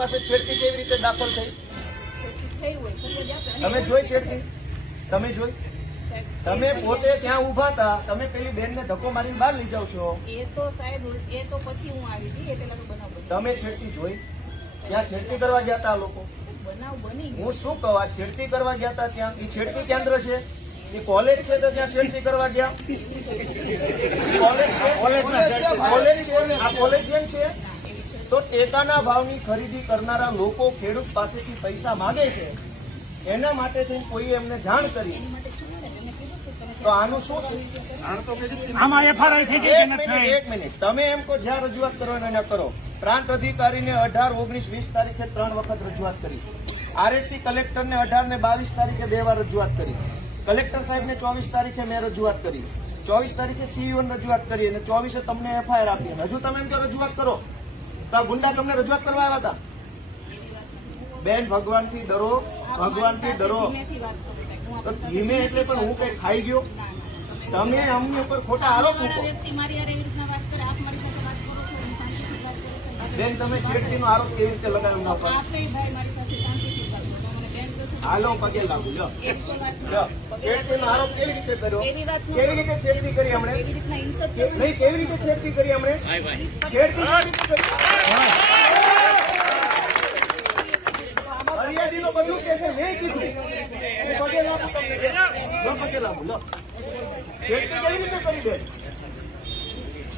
પાસે છેડતી કેવી રીતે દાખલ થઈ? તમે જોઈ છેડતી? તમે જોઈ? તમે પોતે ત્યાં ઉભા હતા, તમે પેલી બેનને ધક્કો મારીને બહાર લઈ જાવ છો. એ તો સાહેબ એ તો પછી હું આવી હતી, એ પેલા તો બનાવ બન્યો. તમે છેડતી જોઈ? ત્યાં છેડતી કરવા ગયા હતા લોકો? બનાવ બની હું શું કહું, છેડતી કરવા ગયા હતા ત્યાં? એ છેડતી કેન્દ્ર છે, એ કોલેજ છે, તો ત્યાં છેડતી કરવા ગયા? કોલેજ છે, કોલેજ છે, આ કોલેજિયન છે. તો ટેકાના ભાવની ખરીદી કરનારા લોકો ખેડૂત પાસેથી પૈસા માંગે છે, એના માટે થઈને કોઈ એમને જાણ કરી, તો આનું શું છે? એક મિનિટ, તમે એમ કહો જ્યાં રજૂઆત કરો એને કરો. પ્રાંત અધિકારીને 18, 19, 20 તારીખે 3 વખત રજૂઆત કરી. આરએસસી કલેક્ટરને 18 ને 22 તારીખે 2 વાર રજૂઆત કરી. કલેક્ટર સાહેબને 24 તારીખે મેં રજૂઆત કરી. 24 તારીખે સીઈઓને રજૂઆત કરી અને 24 તમને એફઆઈઆર આપી. હજુ તમે એમ કહો રજૂઆત કરો, તો આ ગુંડા તમને રજૂઆત કરવા આવ્યા હતા? બેન, ભગવાનથી ડરો, ભગવાનથી ડરો. તો ધીમે એટલે પણ હું કઈ ખાઈ ગયો? તમે અમને ઉપર ખોટા આરોપ મૂકો. બેન, તમે છેડતીનો આરોપ કેવી રીતે લગાવ્યો? હાલો, પગે લાગુ. લો, છેડતીનો આરોપ કેવી રીતે કર્યો? કેવી રીતે છેડતી કરી હમણે? નહીં, કેવી રીતે છેડતી કરી હમણે? ફરિયાદીનો બધું કે છે, મેં કીધું. પગે લાગુ, પગે લાગુ. લો, છેડતી કેવી રીતે કરી દે?